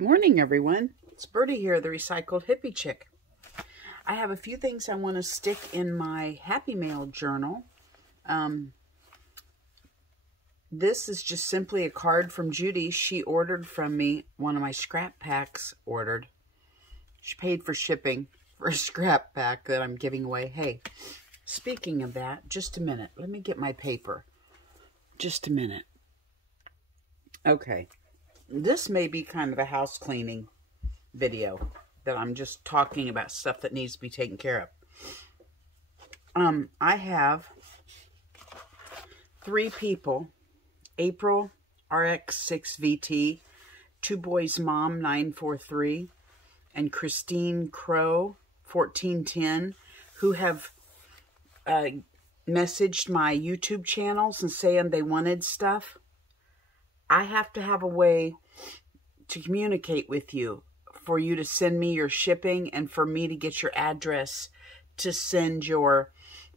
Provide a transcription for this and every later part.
Good morning, everyone. It's Birdie here, the Recycled Hippie Chick. I have a few things I want to stick in my Happy Mail journal. This is just simply a card from Judy. She ordered from me one of my scrap packs ordered. She paid for shipping for a scrap pack that I'm giving away. Hey, speaking of that, just a minute. Let me get my paper. Just a minute. Okay. This may be kind of a house cleaning video that I'm just talking about stuff that needs to be taken care of. I have 3 people. April, RX6VT, Two Boys Mom, 943, and Christine Crow, 1410, who have messaged my YouTube channels and saying they wanted stuff. I have to have a way to communicate with you for you to send me your shipping and for me to get your address to send your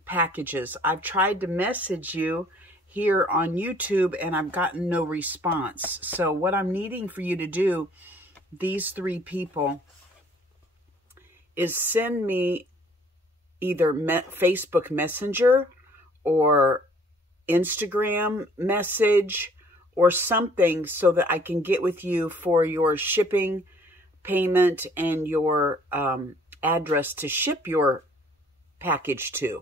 packages. I've tried to message you here on YouTube and I've gotten no response. So what I'm needing for you to do, these 3 people, is send me either Facebook Messenger or Instagram message or something so that I can get with you for your shipping payment and your address to ship your package to.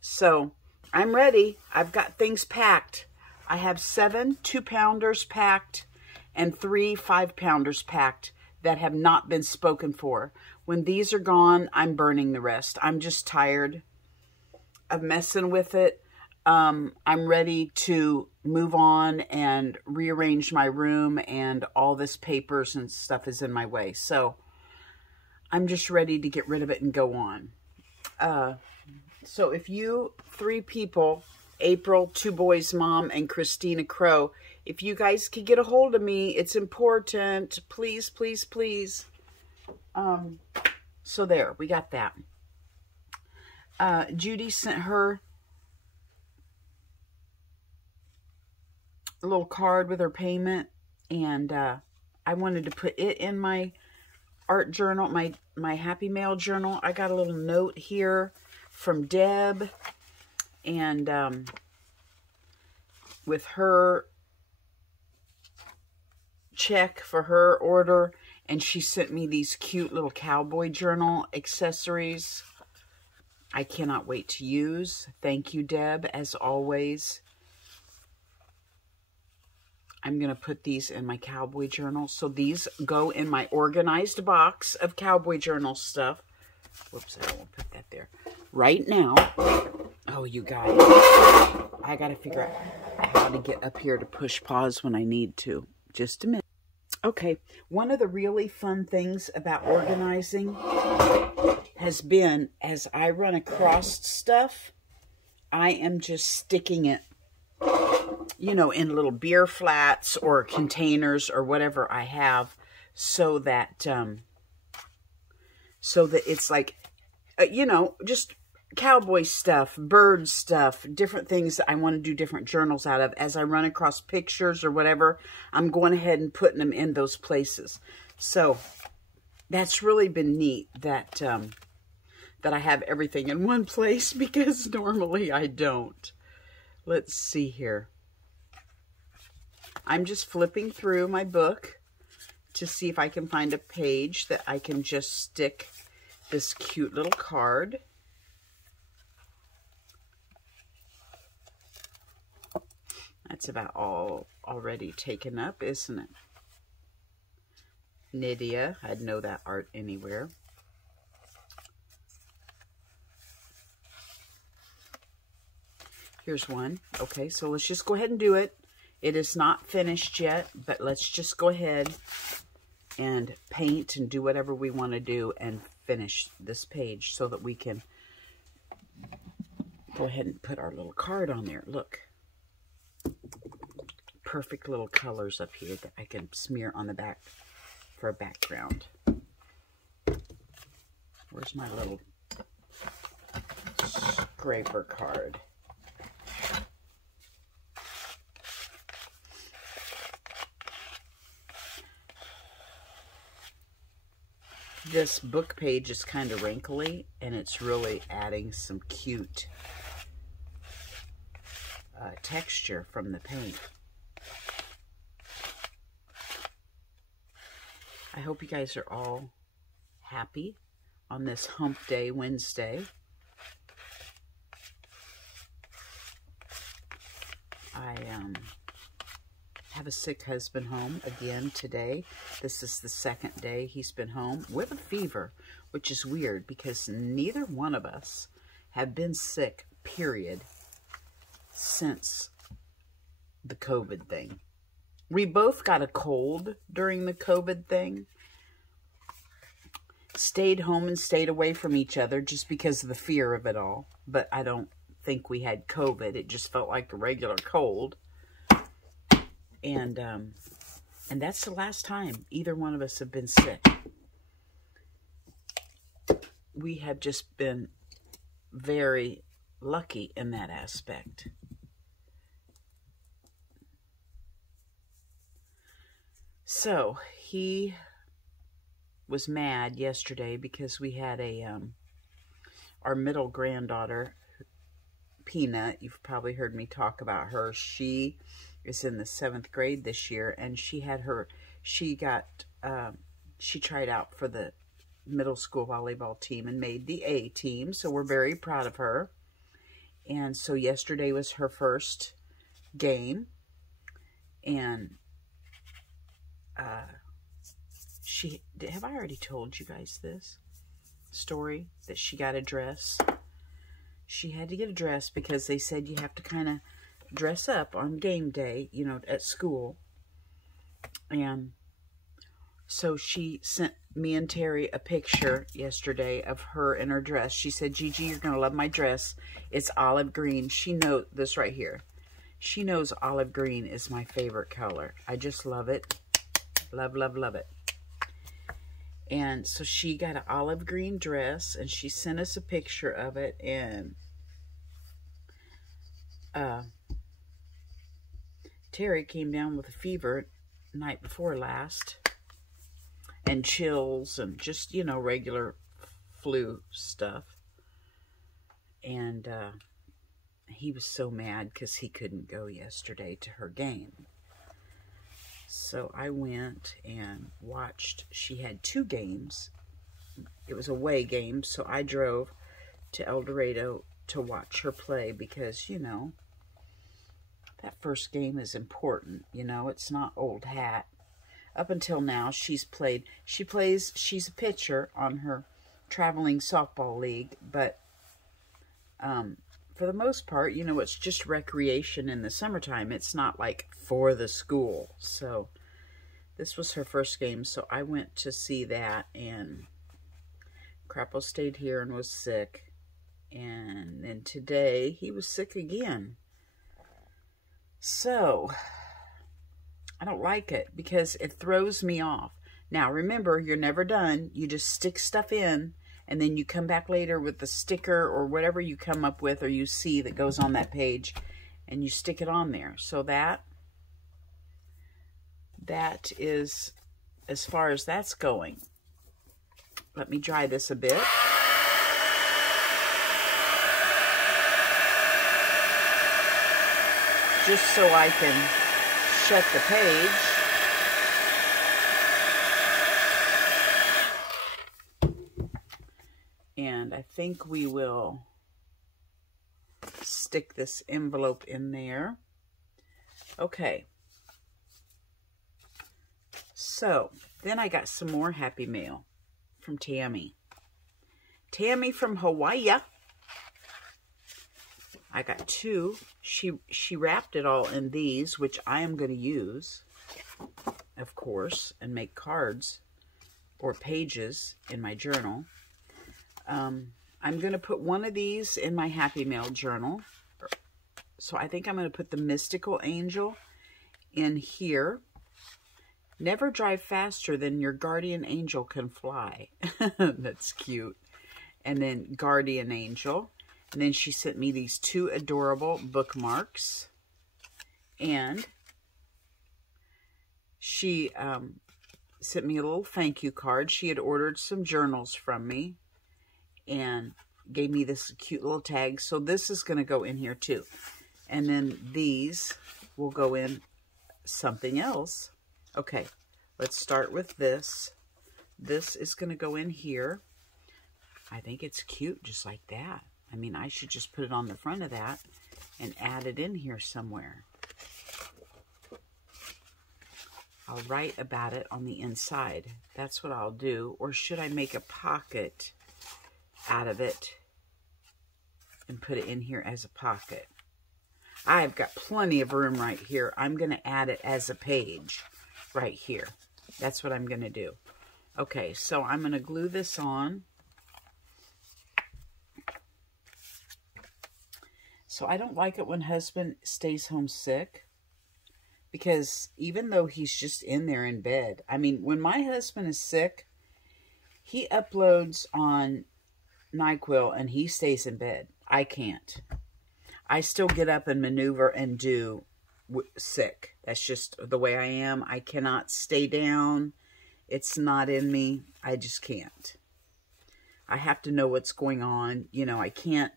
So I'm ready. I've got things packed. I have 7 2-pounders packed and 3 5-pounders packed that have not been spoken for. When these are gone, I'm burning the rest. I'm just tired of messing with it. I'm ready to move on and rearrange my room, and all this papers and stuff is in my way. So I'm just ready to get rid of it and go on. So if you 3 people, April, Two Boys Mom, and Christina Crow, if you guys could get a hold of me, it's important. Please, please, please. So there, we got that. Judy sent her a little card with her payment, and I wanted to put it in my art journal, my Happy Mail journal. I got a little note here from Deb, and with her check for her order, and she sent me these cute little cowboy journal accessories. I cannot wait to use. Thank you, Deb, as always. I'm going to put these in my cowboy journal. So these go in my organized box of cowboy journal stuff. Whoops, I won't put that there. Right now, oh, you guys, I got to figure out how to get up here to push pause when I need to. Just a minute. Okay, one of the really fun things about organizing has been, as I run across stuff, I am just sticking it, you know, in little beer flats or containers or whatever I have, so that it's like, you know, just cowboy stuff, bird stuff, different things that I want to do different journals out of. As I run across pictures or whatever, I'm going ahead and putting them in those places. So that's really been neat that that I have everything in one place, because normally I don't. Let's see here. I'm just flipping through my book to see if I can find a page that I can just stick this cute little card. That's about all already taken up, isn't it? Nydia, I'd know that art anywhere. Here's one. Okay, so let's just go ahead and do it. It is not finished yet, but let's just go ahead and paint and do whatever we want to do and finish this page so that we can go ahead and put our little card on there. Look. Perfect little colors up here that I can smear on the back for a background. Where's my little scraper card? This book page is kind of wrinkly, and it's really adding some cute texture from the paint. I hope you guys are all happy on this Hump Day Wednesday. I have a sick husband home again today. This is the second day he's been home with a fever, which is weird because neither one of us have been sick, period, since the COVID thing. We both got a cold during the COVID thing. Stayed home and stayed away from each other just because of the fear of it all. But I don't think we had COVID. It just felt like a regular cold. And that's the last time either one of us have been sick. We have just been very lucky in that aspect. So, he was mad yesterday because we had our middle granddaughter, Peanut. You've probably heard me talk about her. She is in the 7th grade this year, and she tried out for the middle school volleyball team and made the A team, so we're very proud of her. And so yesterday was her first game, and have I already told you guys this story, that she got a dress? She had to get a dress because they said you have to kind of dress up on game day, you know, at school. And so she sent me and Terry a picture yesterday of her in her dress. She said, Gigi, you're going to love my dress. It's olive green. She knows this right here. She knows olive green is my favorite color. I just love it. Love, love, love it. And so she got an olive green dress, and she sent us a picture of it, and Terry came down with a fever night before last, and chills, and just, you know, regular flu stuff. And he was so mad because he couldn't go yesterday to her game. So I went and watched. She had 2 games. It was away game, so I drove to El Dorado to watch her play because, you know, that first game is important. You know, it's not old hat. Up until now, she's a pitcher on her traveling softball league, but for the most part, you know, it's just recreation in the summertime. It's not like for the school. So this was her first game, so I went to see that, and Crapo stayed here and was sick. And then today, he was sick again. So I don't like it because it throws me off. Now, remember, you're never done. You just stick stuff in, and then you come back later with the sticker or whatever you come up with or you see that goes on that page, and you stick it on there. So that is as far as that's going. Let me dry this a bit. Just so I can shut the page. And I think we will stick this envelope in there. Okay. So, then I got some more Happy Mail from Tammy. Tammy from Hawaii. I got 2. She wrapped it all in these, which I am going to use, of course, and make cards or pages in my journal. I'm going to put one of these in my Happy Mail journal. So I think I'm going to put the Mystical Angel in here. Never drive faster than your guardian angel can fly. That's cute. And then Guardian Angel. And then she sent me these 2 adorable bookmarks. And she sent me a little thank you card. She had ordered some journals from me and gave me this cute little tag. So this is going to go in here too. And then these will go in something else. Okay, let's start with this. This is going to go in here. I think it's cute just like that. I mean, I should just put it on the front of that and add it in here somewhere. I'll write about it on the inside. That's what I'll do. Or should I make a pocket out of it and put it in here as a pocket? I've got plenty of room right here. I'm going to add it as a page right here. That's what I'm going to do. Okay, so I'm going to glue this on. So I don't like it when husband stays home sick. Because even though he's just in there in bed, I mean, when my husband is sick, he uploads on NyQuil and he stays in bed. I can't. I still get up and maneuver and do sick. That's just the way I am. I cannot stay down. It's not in me. I just can't. I have to know what's going on. You know, I can't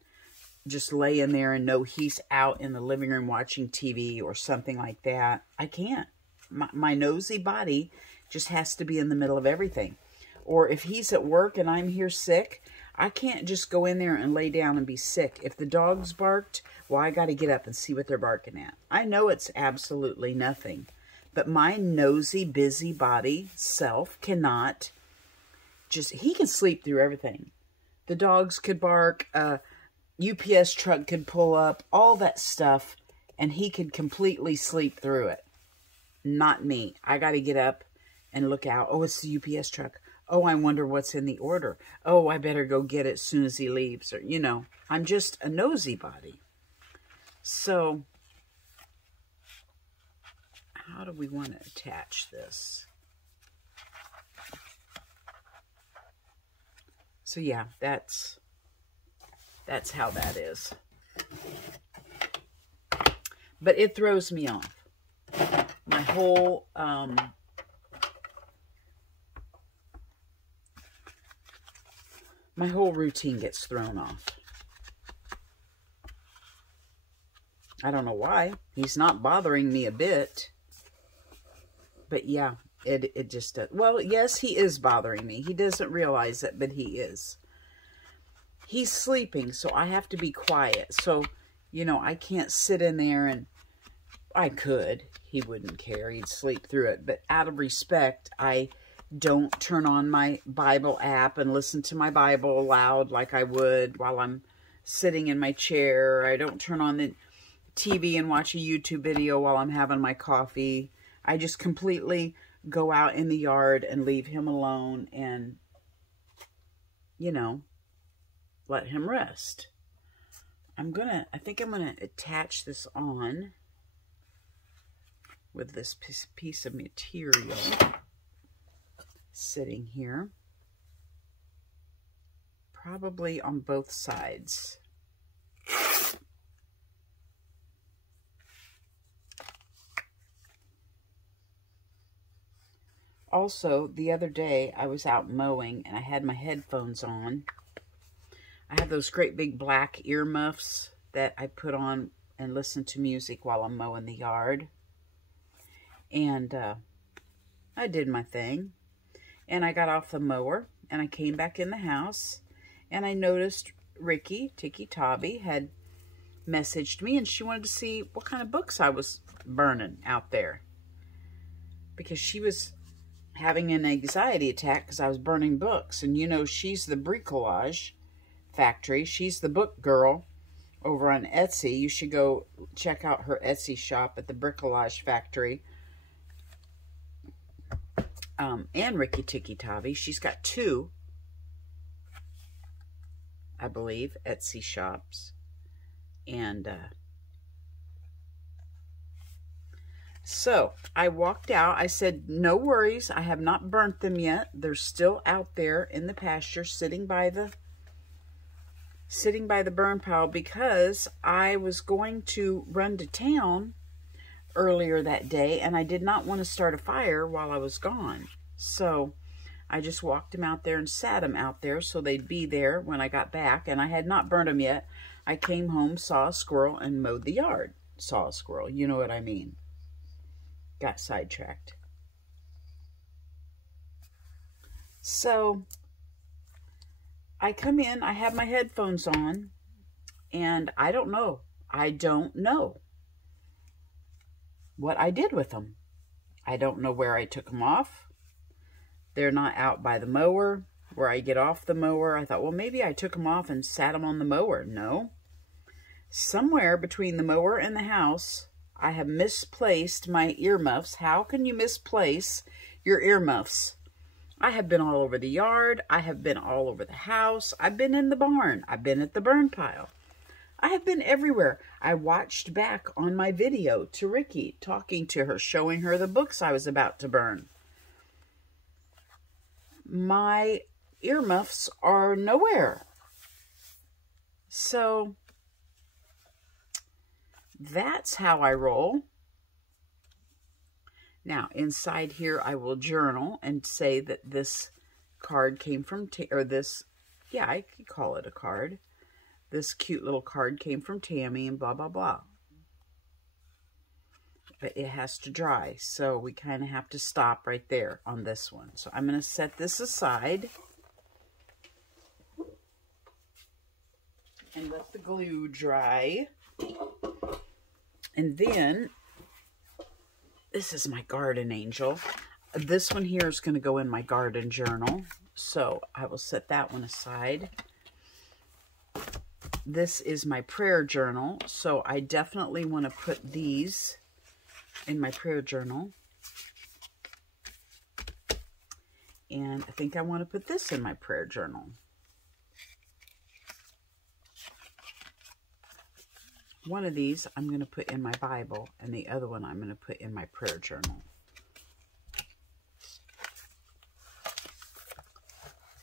just lay in there and know he's out in the living room watching TV or something like that. I can't. My nosy body just has to be in the middle of everything. Or if he's at work and I'm here sick, I can't just go in there and lay down and be sick. If the dog's barked, well, I got to get up and see what they're barking at. I know it's absolutely nothing. But my nosy, busy body self cannot just... He can sleep through everything. The dogs could bark, UPS truck could pull up, all that stuff, and he could completely sleep through it. Not me. I got to get up and look out. Oh, it's the UPS truck. Oh, I wonder what's in the order. Oh, I better go get it as soon as he leaves. Or, you know, I'm just a nosy body. So, how do we want to attach this? So, yeah, that's how that is. But it throws me off. My whole routine gets thrown off. I don't know why. He's not bothering me a bit. But yeah, it just does. Well, yes, he is bothering me. He doesn't realize it, but he is. He's sleeping, so I have to be quiet. So, you know, I can't sit in there and... I could. He wouldn't care. He'd sleep through it. But out of respect, I don't turn on my Bible app and listen to my Bible aloud like I would while I'm sitting in my chair. I don't turn on the TV and watch a YouTube video while I'm having my coffee. I just completely go out in the yard and leave him alone and, you know, let him rest. I think I'm going to attach this on with this piece of material sitting here. Probably on both sides. Also, the other day I was out mowing and I had my headphones on. I have those great big black earmuffs that I put on and listen to music while I'm mowing the yard. And I did my thing. And I got off the mower and I came back in the house and I noticed Ricky, Tiki Tabby, had messaged me and she wanted to see what kind of books I was burning out there. Because she was having an anxiety attack because I was burning books. And you know, she's the bricolage factory. She's the book girl over on Etsy. You should go check out her Etsy shop at the bricolage factory. And Ricky Tiki Tavi. She's got 2, I believe, Etsy shops. And so I walked out. I said, no worries. I have not burnt them yet. They're still out there in the pasture sitting by the burn pile because I was going to run to town earlier that day and I did not want to start a fire while I was gone. So I just walked them out there and sat them out there so they'd be there when I got back. And I had not burnt them yet. I came home, saw a squirrel, and mowed the yard. Saw a squirrel. You know what I mean. Got sidetracked. So I come in. I have my headphones on. And I don't know. I don't know what I did with them. I don't know where I took them off. They're not out by the mower where I get off the mower. I thought, well, maybe I took them off and sat them on the mower. No. Somewhere between the mower and the house, I have misplaced my earmuffs. How can you misplace your earmuffs? I have been all over the yard. I have been all over the house. I've been in the barn. I've been at the burn pile. I have been everywhere. I watched back on my video to Ricky, talking to her, showing her the books I was about to burn. My earmuffs are nowhere. So that's how I roll. Now, inside here, I will journal and say that this card came from, yeah, I could call it a card. This cute little card came from Tammy and blah, blah, blah. But it has to dry, so we kind of have to stop right there on this one. So I'm going to set this aside and let the glue dry. And then, this is my garden angel. This one here is going to go in my garden journal, so I will set that one aside. This is my prayer journal, so I definitely want to put these in my prayer journal. And I think I want to put this in my prayer journal. One of these I'm going to put in my Bible, and the other one I'm going to put in my prayer journal.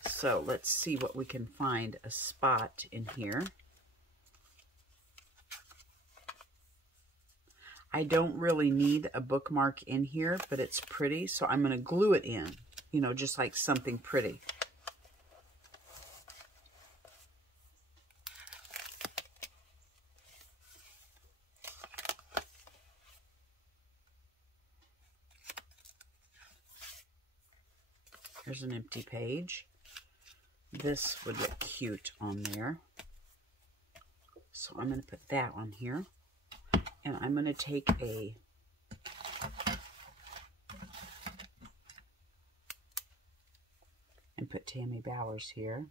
So let's see what we can find a spot in here. I don't really need a bookmark in here, but it's pretty, so I'm going to glue it in, you know, just like something pretty. Here's an empty page. This would look cute on there. So I'm going to put that on here. And I'm going to take and put Tammy Bowers here.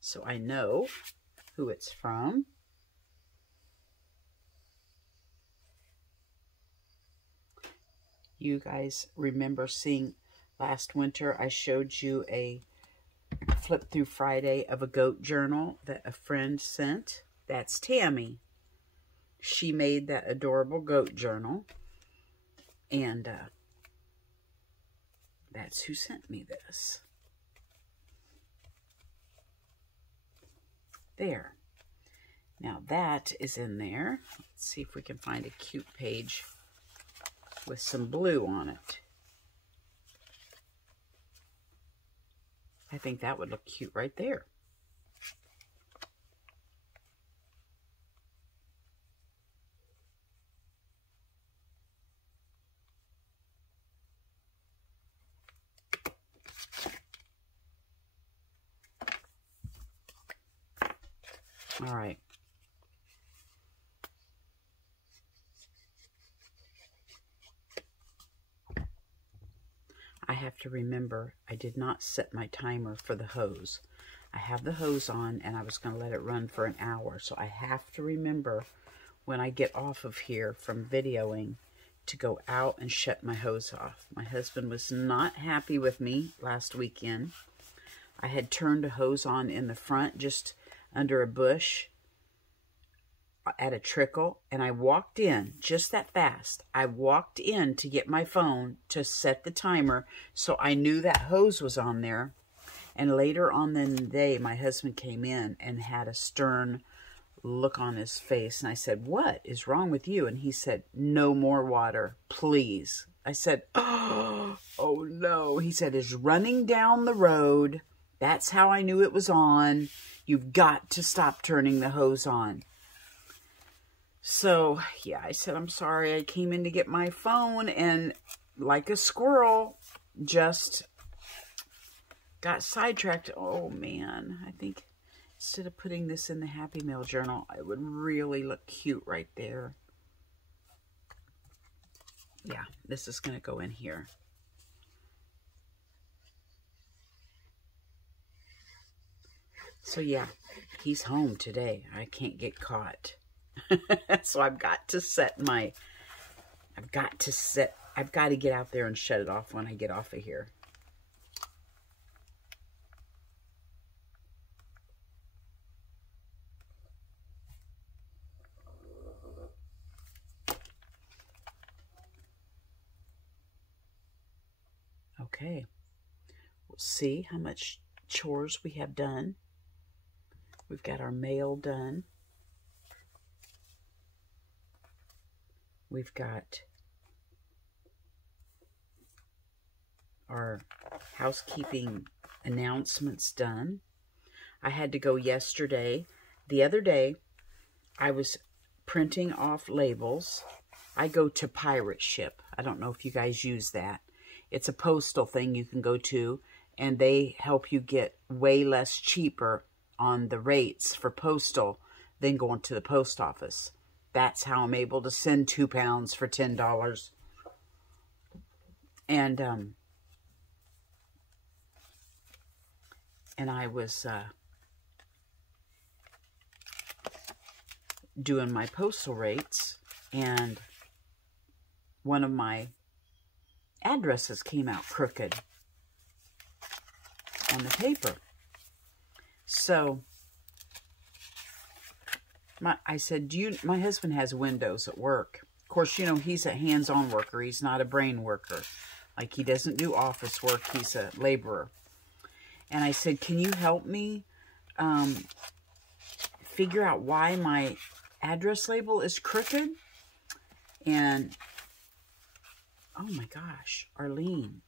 So I know who it's from. You guys remember seeing last winter, I showed you a flip through Friday of a goat journal that a friend sent. That's Tammy. She made that adorable goat journal. And that's who sent me this. There. Now that is in there. Let's see if we can find a cute page with some blue on it. I think that would look cute right there. All right. I have to remember I did not set my timer for the hose. I have the hose on and I was going to let it run for an hour. So I have to remember when I get off of here from videoing to go out and shut my hose off. My husband was not happy with me last weekend. I had turned a hose on in the front just under a bush at a trickle, and I walked in just that fast. I walked in to get my phone to set the timer, so I knew that hose was on there, And later on in the day, my husband came in and had a stern look on his face. And I said, "What is wrong with you?" And he said, "No more water, please." I said, "Oh no." He said, "It's running down the road. That's how I knew it was on. You've got to stop turning the hose on." So, yeah, I said, "I'm sorry. I came in to get my phone and like a squirrel, just got sidetracked." Oh, man. I think instead of putting this in the Happy Mail journal, it would really look cute right there. Yeah, this is going to go in here. So, yeah, he's home today. I can't get caught. So I've got to get out there and shut it off when I get off of here. Okay, we'll see how much chores we have done. We've got our mail done. We've got our housekeeping announcements done. I had to go yesterday. The other day, I was printing off labels. I go to Pirate Ship. I don't know if you guys use that. It's a postal thing you can go to, and they help you get way less cheaper on the rates for postal than going to the post office. That's how I'm able to send 2 pounds for $10. And I was doing my postal rates, and one of my addresses came out crooked on the paper. So I said, my husband has windows at work. Of course, you know, he's a hands-on worker. He's not a brain worker. Like, he doesn't do office work. He's a laborer. And I said, "Can you help me figure out why my address label is crooked?" And, oh my gosh, Arlene,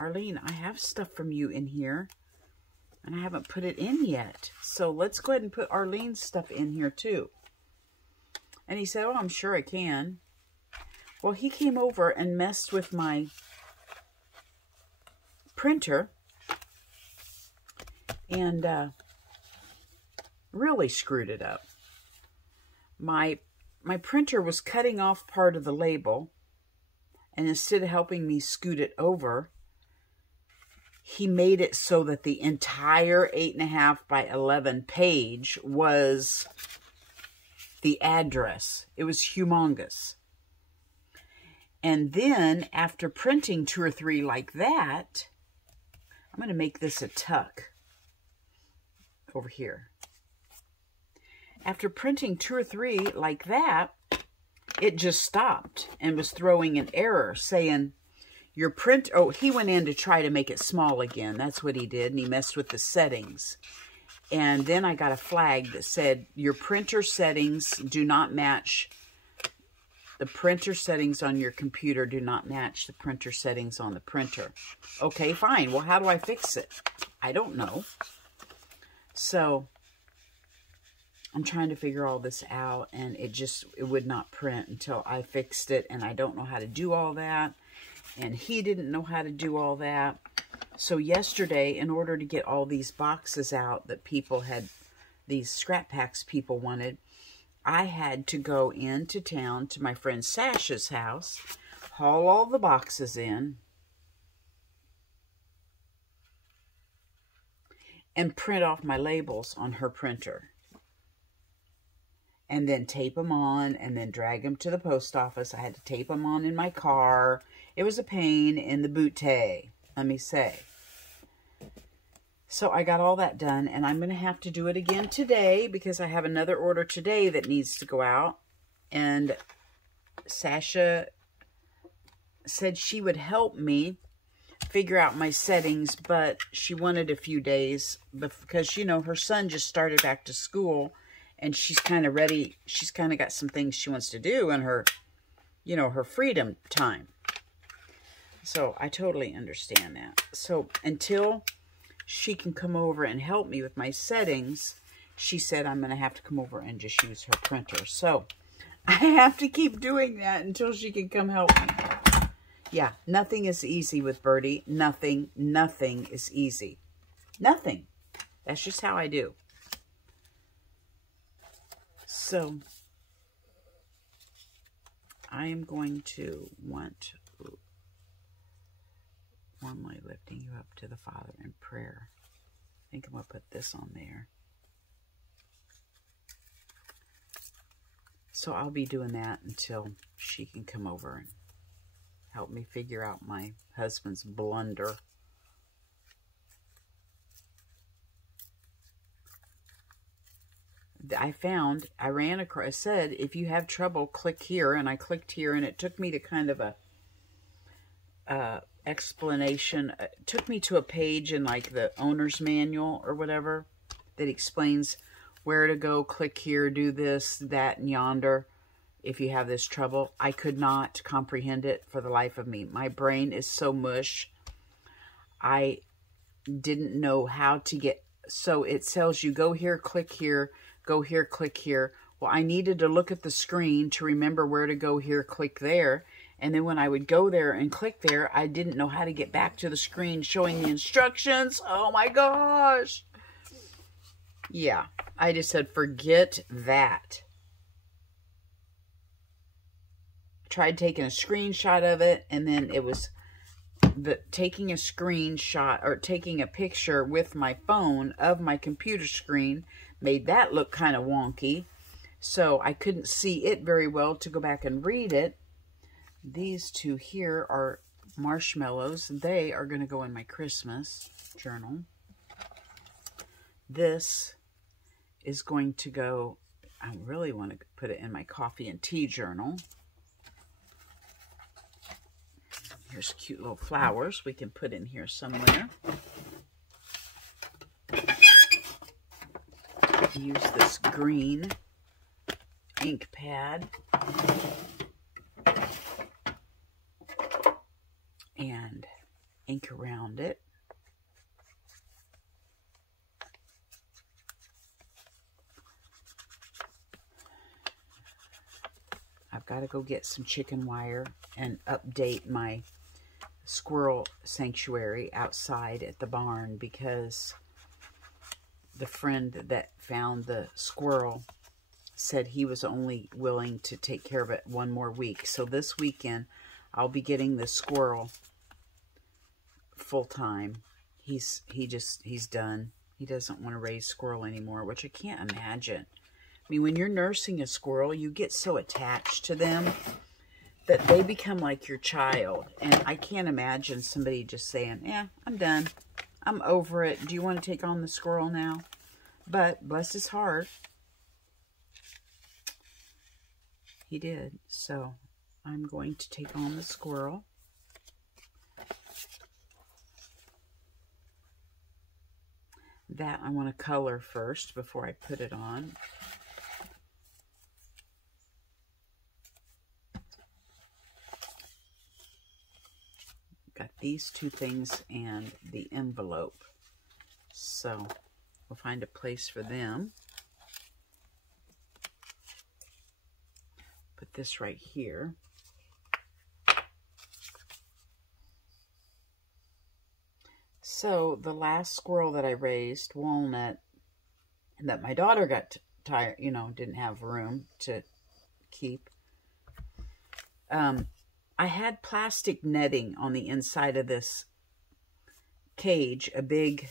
I have stuff from you in here, and I haven't put it in yet. So let's go ahead and put Arlene's stuff in here too. And he said, "Oh, I'm sure I can." Well, he came over and messed with my printer and really screwed it up. My printer was cutting off part of the label, and instead of helping me scoot it over, he made it so that the entire 8.5 by 11 page was the address. It was humongous. And then, after printing 2 or 3 like that, I'm going to make this a tuck over here. After printing 2 or 3 like that, it just stopped and was throwing an error saying, "Your print..." Oh, he went in to try to make it small again. That's what he did, and he messed with the settings. And then I got a flag that said, "Your printer settings do not match. The printer settings on your computer do not match the printer settings on the printer." Okay, fine. Well, how do I fix it? I don't know. So I'm trying to figure all this out, and it would not print until I fixed it, and I don't know how to do all that, and he didn't know how to do all that. So yesterday, in order to get all these boxes out that people had, these scrap packs people wanted, I had to go into town to my friend Sasha's house, haul all the boxes in, and print off my labels on her printer. And then tape them on, and then drag them to the post office. I had to tape them on in my car. It was a pain in the bootay, let me say. So I got all that done, and I'm going to have to do it again today because I have another order today that needs to go out. And Sasha said she would help me figure out my settings, but she wanted a few days because, you know, her son just started back to school and she's kind of ready. She's kind of got some things she wants to do in her, you know, her freedom time. So I totally understand that. So until she can come over and help me with my settings, she said I'm going to have to come over and just use her printer. So I have to keep doing that until she can come help me. Yeah, nothing is easy with Birdie. Nothing is easy. Nothing. That's just how I do. So I am going to want warmly lifting you up to the Father in prayer. I think I'm going to put this on there. So I'll be doing that until she can come over and help me figure out my husband's blunder. I ran across, I said, if you have trouble, click here. And I clicked here and it took me to kind of a explanation. It took me to a page in like the owner's manual or whatever that explains where to go, click here, do this, that, and yonder. If you have this trouble, I could not comprehend it for the life of me. My brain is so mush. I didn't know how to get, so it tells you go here, click here, go here, click here. Well, I needed to look at the screen to remember where to go here, click there. And then when I would go there and click there, I didn't know how to get back to the screen showing the instructions. Oh my gosh. Yeah, I just said, forget that. Tried taking a screenshot of it, and then it was taking a screenshot or taking a picture with my phone of my computer screen made that look kind of wonky. So I couldn't see it very well to go back and read it. These two here are marshmallows. They are going to go in my Christmas journal. This is going to go, I really want to put it in my coffee and tea journal. Here's cute little flowers we can put in here somewhere. Use this green ink pad and ink around it. I've got to go get some chicken wire and update my squirrel sanctuary outside at the barn, because the friend that found the squirrel said he was only willing to take care of it one more week. So this weekend I'll be getting the squirrel full time. He's done. He doesn't want to raise squirrel anymore, which I can't imagine. I mean, when you're nursing a squirrel, you get so attached to them that they become like your child. And I can't imagine somebody just saying, yeah, I'm done. I'm over it. Do you want to take on the squirrel now? But bless his heart, he did. So I'm going to take on the squirrel. That I want to color first before I put it on. Got these two things and the envelope. So we'll find a place for them. Put this right here. So the last squirrel that I raised, Walnut, that my daughter got tired, you know, didn't have room to keep. I had plastic netting on the inside of this cage, a big,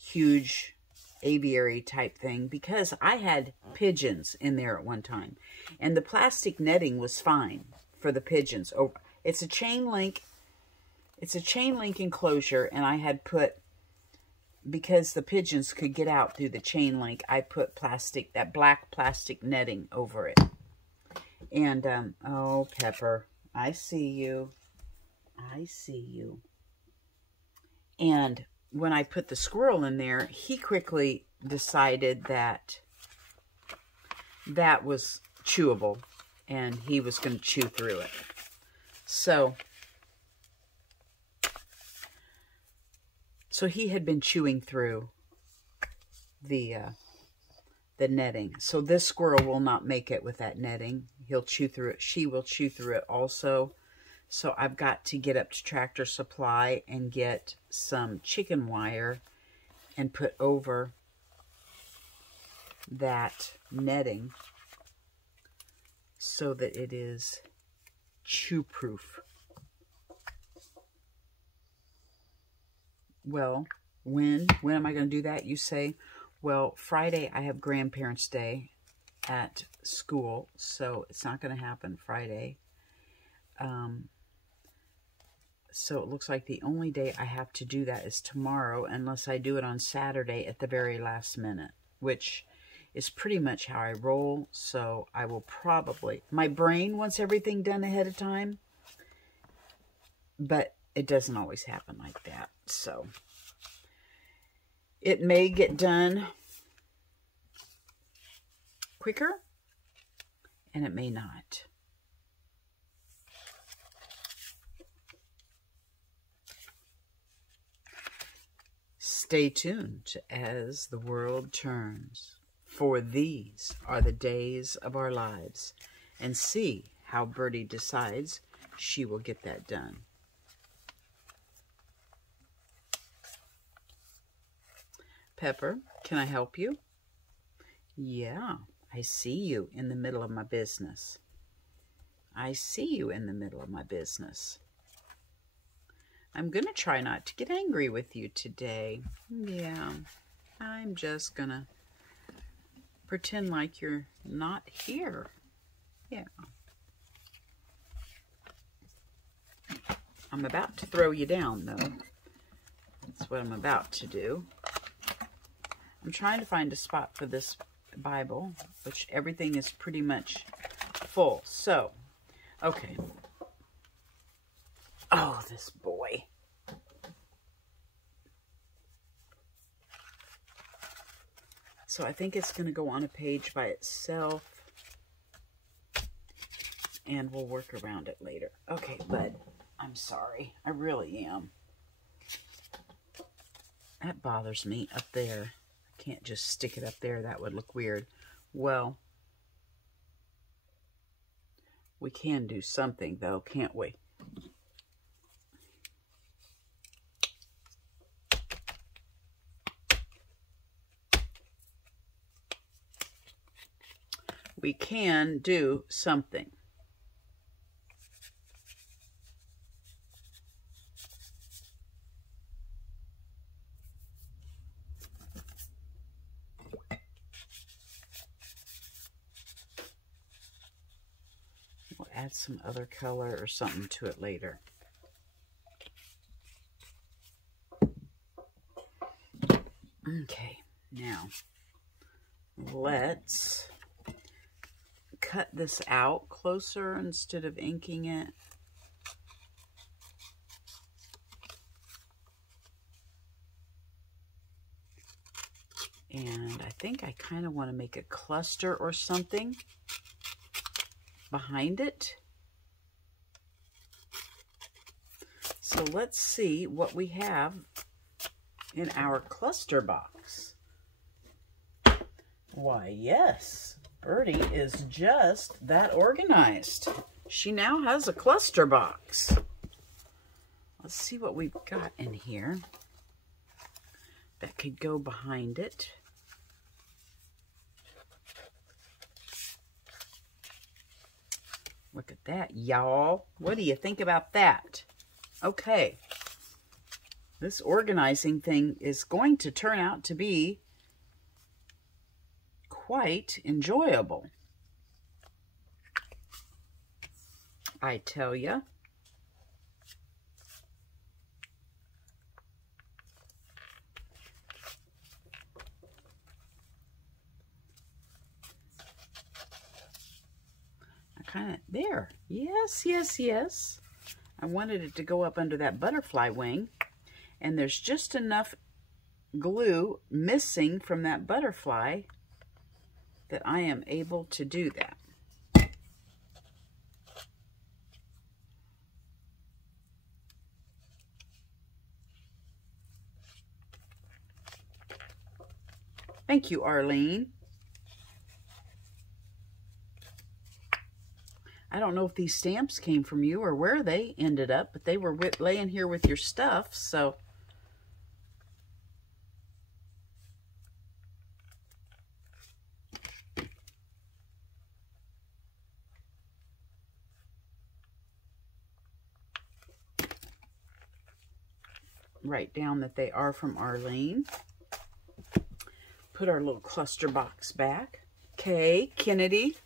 huge aviary type thing, because I had pigeons in there at one time. And the plastic netting was fine for the pigeons. Oh, it's a chain link. It's a chain link enclosure, and I had put, because the pigeons could get out through the chain link, I put plastic, that black plastic netting over it. And, oh, Pepper, I see you. I see you. And when I put the squirrel in there, he quickly decided that that was chewable and he was going to chew through it. So he had been chewing through the netting. So this squirrel will not make it with that netting. He'll chew through it. She will chew through it also. So I've got to get up to Tractor Supply and get some chicken wire and put over that netting so that it is chew-proof. Well, when am I going to do that, you say? Well, Friday I have Grandparents' Day at school, so it's not going to happen Friday. So it looks like the only day I have to do that is tomorrow, unless I do it on Saturday at the very last minute, which is pretty much how I roll. So I will probably, my brain wants everything done ahead of time, but it doesn't always happen like that. So it may get done quicker, and it may not. Stay tuned as the world turns, for these are the days of our lives, and see how Birdie decides she will get that done. Pepper, can I help you? Yeah, I see you in the middle of my business. I see you in the middle of my business. I'm going to try not to get angry with you today. Yeah, I'm just going to pretend like you're not here. Yeah. I'm about to throw you down, though. That's what I'm about to do. I'm trying to find a spot for this Bible, which everything is pretty much full. So, okay. Oh, this boy. So I think it's going to go on a page by itself, and we'll work around it later. Okay, bud, I'm sorry. I really am. That bothers me up there. I can't just stick it up there. That would look weird. Well, we can do something, though, can't we? We can do something. We'll add some other color or something to it later. Okay, now let's cut this out closer instead of inking it. And I think I kind of want to make a cluster or something behind it. So let's see what we have in our cluster box. Why, yes, Birdie is just that organized. She now has a cluster box. Let's see what we've got in here that could go behind it. Look at that, y'all. What do you think about that? Okay. This organizing thing is going to turn out to be quite enjoyable, I tell ya. There. Yes, yes, yes. I wanted it to go up under that butterfly wing. And there's just enough glue missing from that butterfly that I am able to do that. Thank you, Arlene. I don't know if these stamps came from you or where they ended up, but they were laying here with your stuff, so. Write down that they are from Arlene. Put our little cluster box back. Okay, Kennedy,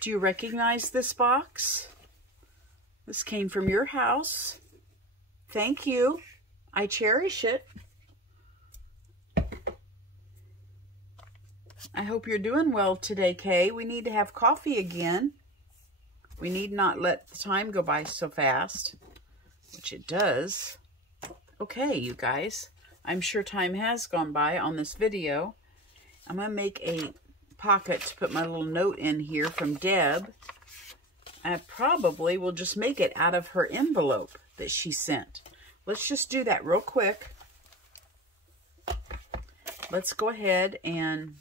do you recognize this box? This came from your house. Thank you. I cherish it. I hope you're doing well today, Kay. We need to have coffee again. We need not let the time go by so fast, which it does. Okay, you guys, I'm sure time has gone by on this video. I'm going to make a pocket to put my little note in here from Deb. I probably will just make it out of her envelope that she sent. Let's just do that real quick. Let's go ahead and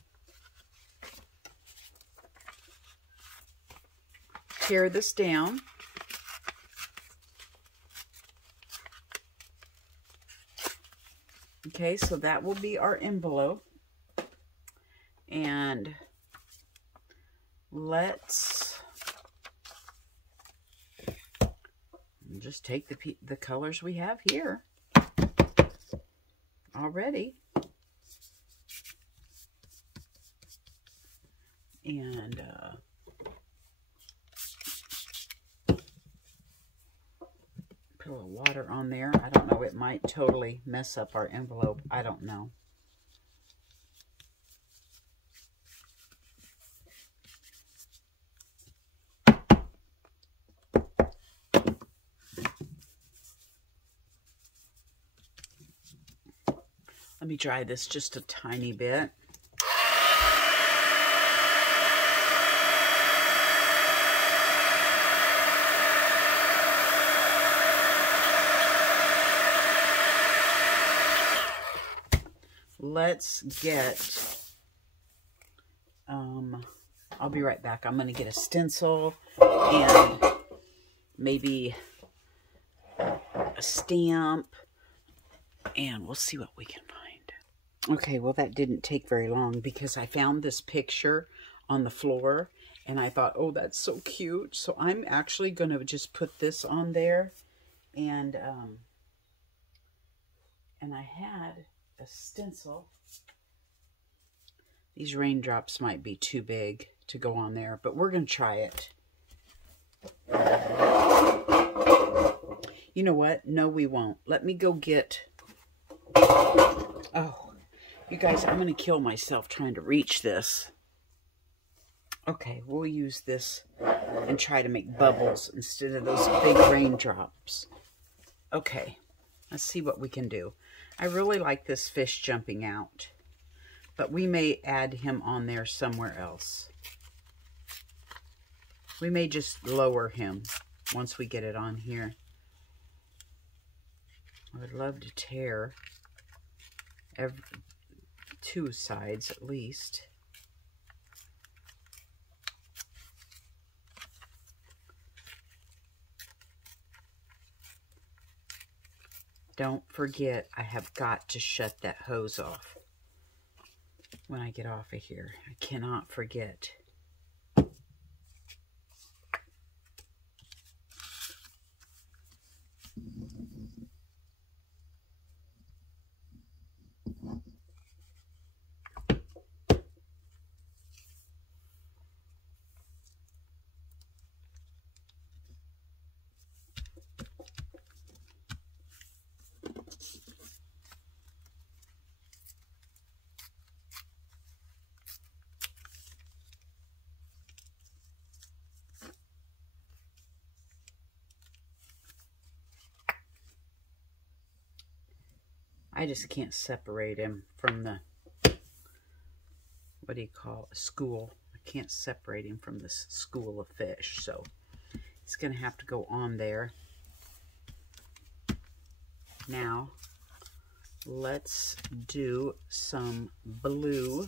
tear this down. Okay, so that will be our envelope. And let's just take the colors we have here already. And put a little water on there. I don't know, it might totally mess up our envelope. I don't know. Let me dry this just a tiny bit. Let's get, I'll be right back. I'm going to get a stencil and maybe a stamp, and we'll see what we can find. Okay, well, that didn't take very long because I found this picture on the floor and I thought, oh, that's so cute. So I'm actually going to just put this on there, and I had a stencil. These raindrops might be too big to go on there, but we're going to try it. You know what? No, we won't. Let me go get... Oh, you guys, I'm going to kill myself trying to reach this. Okay, we'll use this and try to make bubbles instead of those big raindrops. Okay, let's see what we can do. I really like this fish jumping out, but we may add him on there somewhere else. We may just lower him once we get it on here. I would love to tear two sides at least. Don't forget, I have got to shut that hose off when I get off of here. I cannot forget. I just can't separate him from the, what do you call it, school. I can't separate him from this school of fish. So it's going to have to go on there. Now, let's do some blue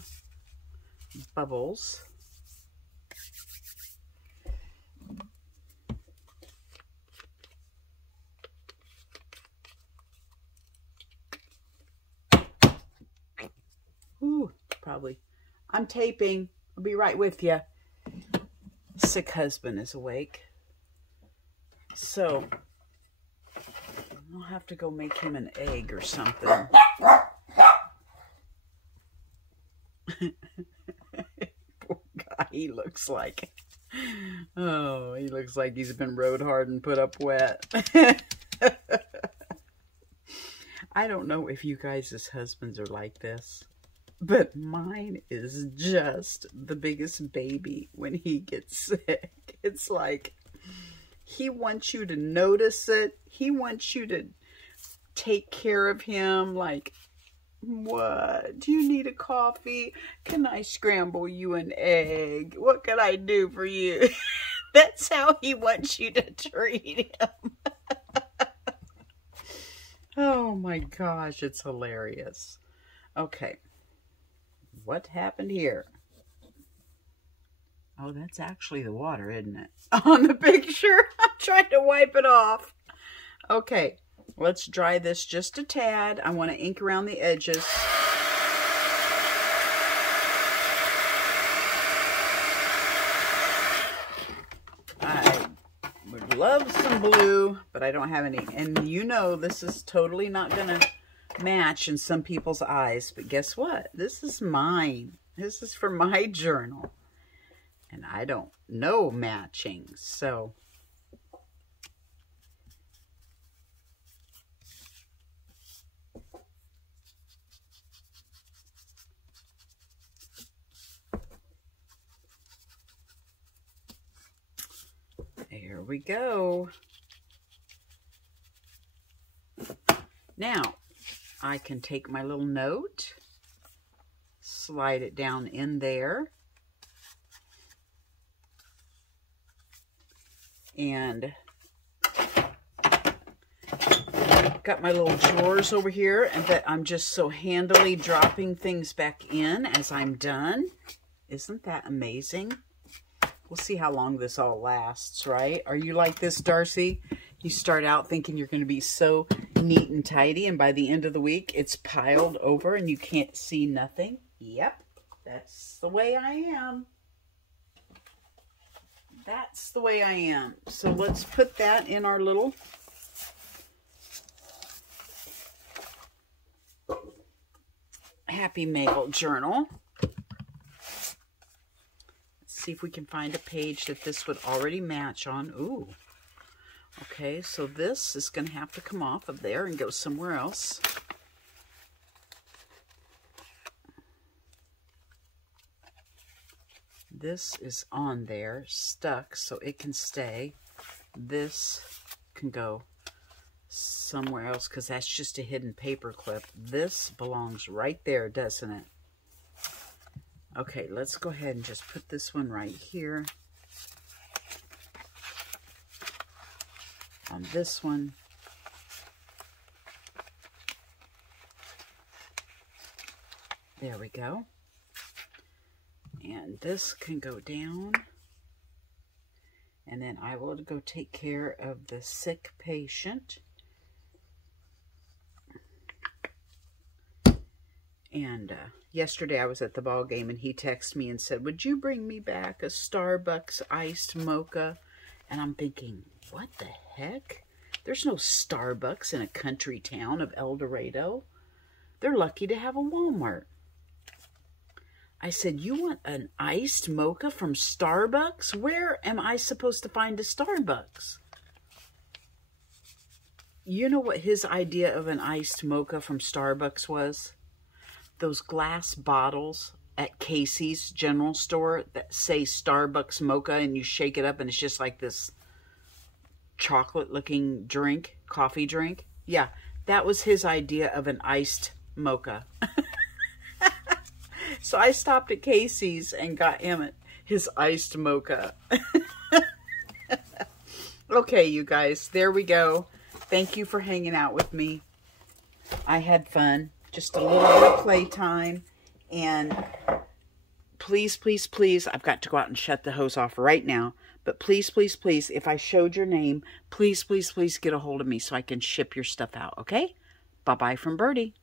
bubbles. Ooh, probably. I'm taping. I'll be right with you. Sick husband is awake. So, I'll have to go make him an egg or something. Poor guy, he looks like. Oh, he looks like he's been rode hard and put up wet. I don't know if you guys as husbands are like this, but mine is just the biggest baby when he gets sick. It's like he wants you to notice it. He wants you to take care of him. Like, what? Do you need a coffee? Can I scramble you an egg? What can I do for you? That's how he wants you to treat him. Oh my gosh, it's hilarious. Okay. What happened here? Oh, that's actually the water, isn't it? On the picture. I'm trying to wipe it off. Okay. Let's dry this just a tad. I want to ink around the edges. I would love some blue, but I don't have any. And you know this is totally not going to match in some people's eyes. But guess what? This is mine. This is for my journal. And I don't know matching. So there we go. Now, I can take my little note, slide it down in there, and got my little drawers over here, and that I'm just so handily dropping things back in as I'm done. Isn't that amazing? We'll see how long this all lasts, right? Are you like this, Darcy? You start out thinking you're going to be so neat and tidy, and by the end of the week, it's piled over and you can't see nothing. Yep, that's the way I am. That's the way I am. So let's put that in our little Happy Mail journal. See if we can find a page that this would already match on. Ooh. Okay, so this is going to have to come off of there and go somewhere else. This is on there, stuck, so it can stay. This can go somewhere else because that's just a hidden paper clip. This belongs right there, doesn't it? Okay, let's go ahead and just put this one right here. On this one. There we go. And this can go down. And then I will go take care of the sick patient. And yesterday I was at the ball game and he texted me and said, would you bring me back a Starbucks iced mocha? And I'm thinking, what the heck? There's no Starbucks in a country town of El Dorado. They're lucky to have a Walmart. I said, you want an iced mocha from Starbucks? Where am I supposed to find a Starbucks? You know what his idea of an iced mocha from Starbucks was? Those glass bottles at Casey's General Store that say Starbucks mocha, and you shake it up and it's just like this chocolate looking drink, coffee drink. Yeah, That was his idea of an iced mocha. So I stopped at Casey's and got him his iced mocha. Okay, you guys, there we go. Thank you for hanging out with me. I had fun. Just a little bit of playtime. And please, please, please, I've got to go out and shut the hose off right now. But please, please, please, if I showed your name, please, please, please get a hold of me so I can ship your stuff out, okay? Bye-bye from Birdie.